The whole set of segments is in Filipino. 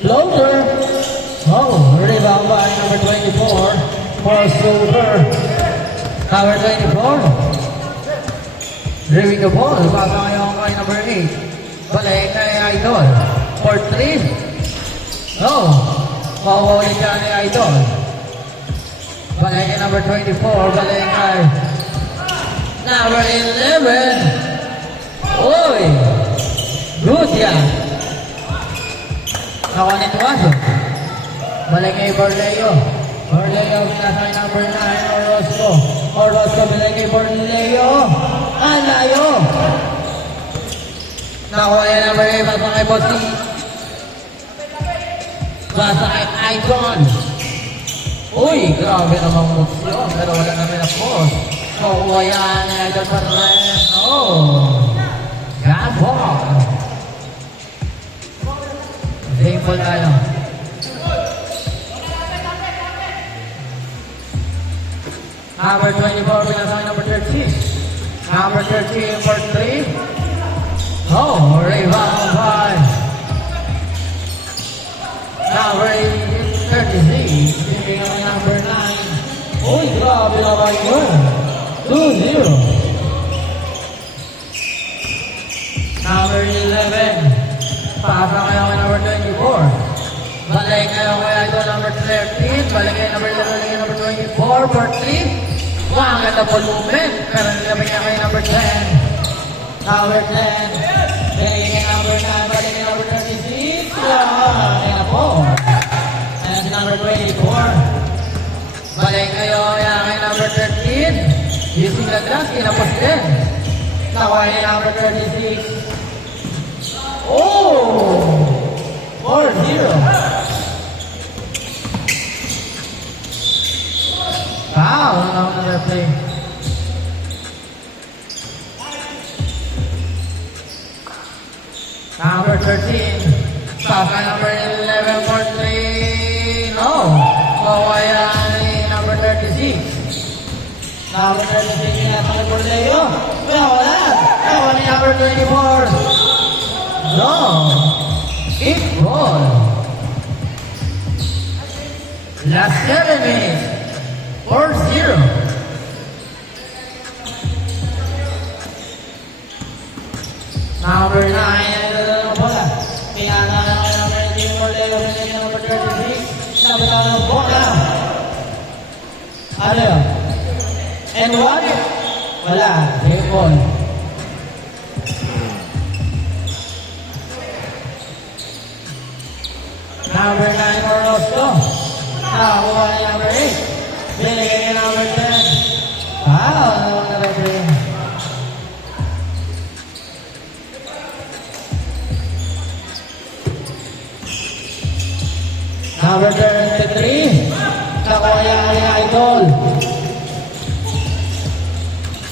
Floater. Oh, rebound by number 24. For Silver. Number 24. Driving the ball. Pasa ngayon kay number 8. Balik kay Idol. For 3. Oh, mawawali ka ni Idol. Balik kay number 24. Balik kay number 11. Uy! Good yan. Nakuha ni Tuwaso. Balik kay Borleo. Borleo pinasa kay number 9. Orozco. Orozco balik kay Borleo. Ang layo. Nakuha niya number 8. Basa kay Bossy. Basa kay Icon. Uy! Grabe namang moves yun. Pero wala namin na post. Nakuha yan ni Idol pa rin. Oh! Gabon! Thankful tayo. Number 24, pinasakay number 13. Number 13 for 3. Oh, rebound by number 36. Bibigyan kay number 9. Uy, grabe naman yun. 2-0. Number 11. Pasa kayo kay number 24. Balik kayo kay Idol number 13. Balik kayo number 11. Balik kayo number 24 for 3. Wow, ganda po movement. Pero nilabay niya kay number 10. Number 10. Balik kayo number 9. Balik kayo number 36. Kaya na po. And si number 24. Balik kayo kay number 13. Using the glass, kinapos din. Nakuha niya number 36. Oh! 4-0. Wow, another play. Number 13. Pasa number 11 for 3. No. Kawaya number 36. Number 36 pinasa kay Borleo. Wala. Nakuha ni number 24. No. Kick ball. Last 7 minutes. 4-0. Number 9. Bola. Pinasa kay number 18 Borleo. Pinasa number 36. Napita ng bola. Ano yun? And what? Wala. Kick ball. Number 9 Orozco. Nakuha niya number 8. Binigay niya number 10. Wow, naman na rin. Number 33. Nakuha niya ni Idol.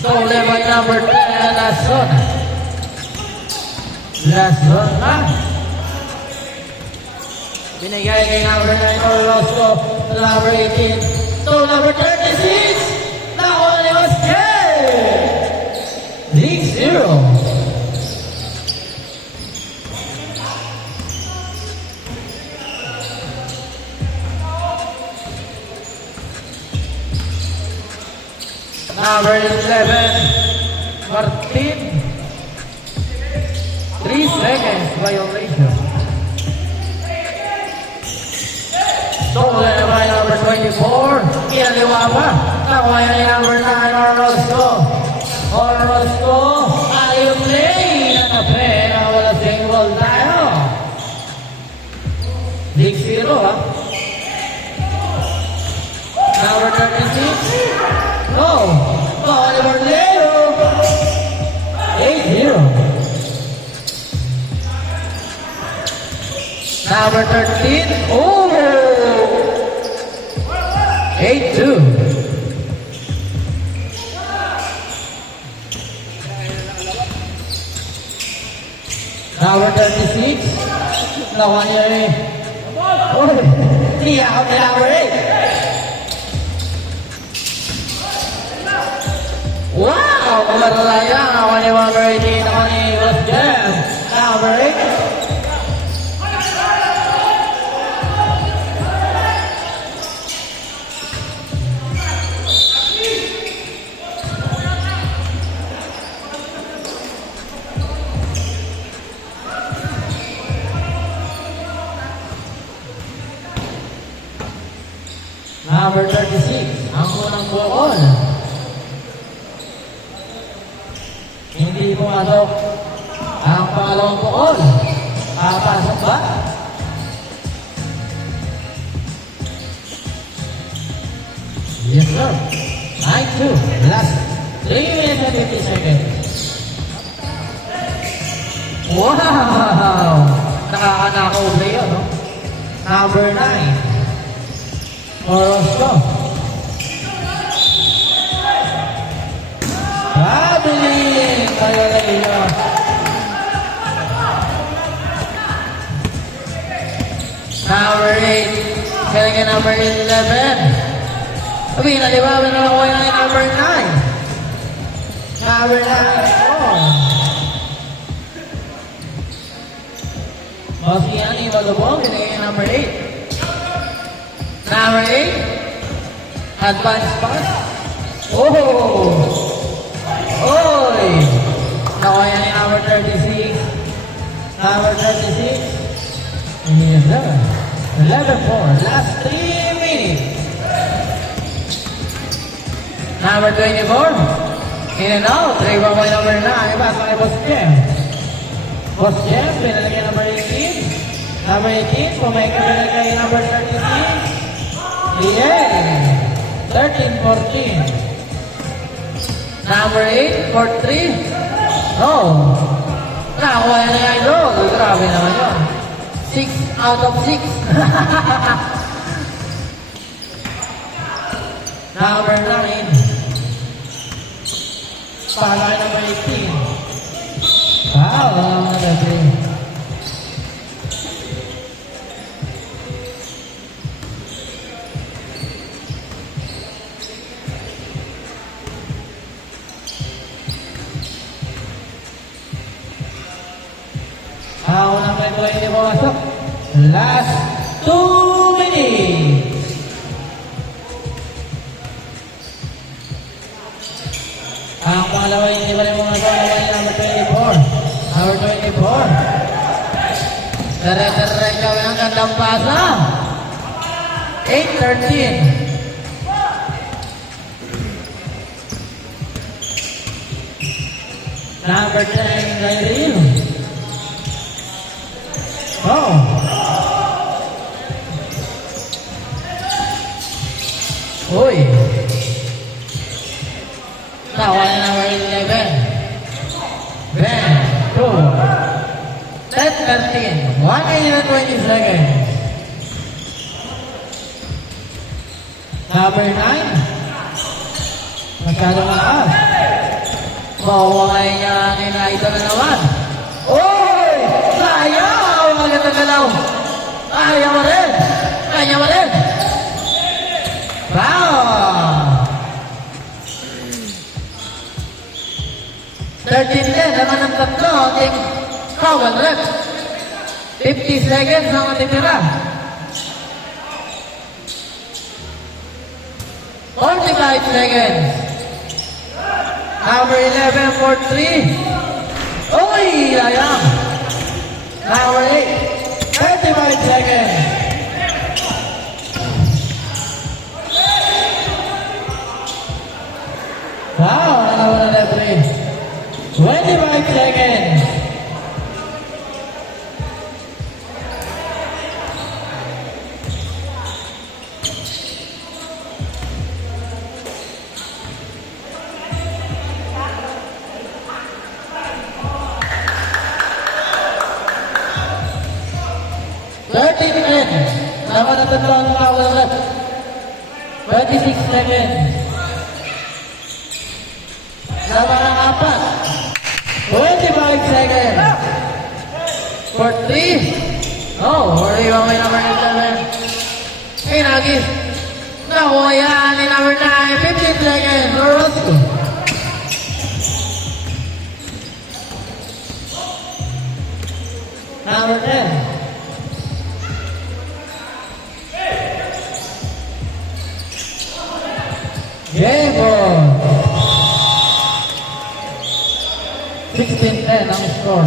Stolen by number 10. Last one. Last one na. Binigay kay number 9 Orozco. Number 18. To number 36. Nakuha ni Oscar. 6-0. Number 11. Martin. 3 seconds violation. Stolen by number 24. Kinaliwa pa. Nakuha niya ni number 9 Orozco. Orozco. Ayaw play. Nakapena. Wala single tayo. 6-0 ha. Number 36. No. Oliver Leo. 8-0. Number 13. Oh! 8-2. Number 36. Nakuha niya rin. Oh! Niya ako na number 8. Wow! Kumatalaya. Nakuha ni number 18. Nakuha ni Oscar. Number 8. Number 36, ang unang bukol. Hindi pumasok. Ang pangalawang bukol. Papasok ba? Yes, sir. 9-2. Last 3 minutes and 50 seconds. Wow! Nakakanakaw na yun, no? Number 9. Orozco. Pabiling! Tayo na yun. Number 8. Kaya nga number 11. Sabi na, di ba? Nakuha na yung number 9. Number 9. Oh. Masiyan, ibalubong. Binigay yung number 8. Number 8. Advance pass. Oh! Oy! Nakuha yan yung number 36. Number 36. Yes, sir. 11-4. Last 3 minutes. Number 24. In and out. Driver by number 9. Pass kay Boss Jem. Boss Jem, pinalagay number 18. Number 18. Pumayka pinalagay number 36. Yeah. 13-14. Number 8. Court 3. No. Nakakuha na yung idol. Grabe naman yun. 6 out of 6. Number 9. Palay number 18. Wow, wala mga dati. Unang may tuloy hindi pumasok. Last 2 minutes. Ang pangalawa hindi pa rin mga pangalawa number 24. Number 24. Dere-dere gawin ang gandang pasa. 8-13. Number 10, Rayril. Oh. Uy. Nakuha na number 11. Ben, 2. 10-13. 1 minute and 20 seconds. Number 9. Masyado malakas. Mawawakay niya ito na naman. Uy! Sayang! Magandang galaw. Ayaw mo rin. Kanya mo rin. Wow! 13-10, naman ang tatlo, ating foul rep. 50 seconds ang ating tira. 45 seconds. Number 11 for 3. Uy, sayang. Number 8, 35 seconds. Wow, naman ang referee. 25 seconds. Naman ang tatlo ang foul rep. 26 seconds. Naman ang 4. 25 seconds. For 3. Oh, hurry ba may number 11? Hey, Nagis. Nakuha yan ni number 9. 15 seconds. Orozco. Number 10. Game on. 16-10 ang score.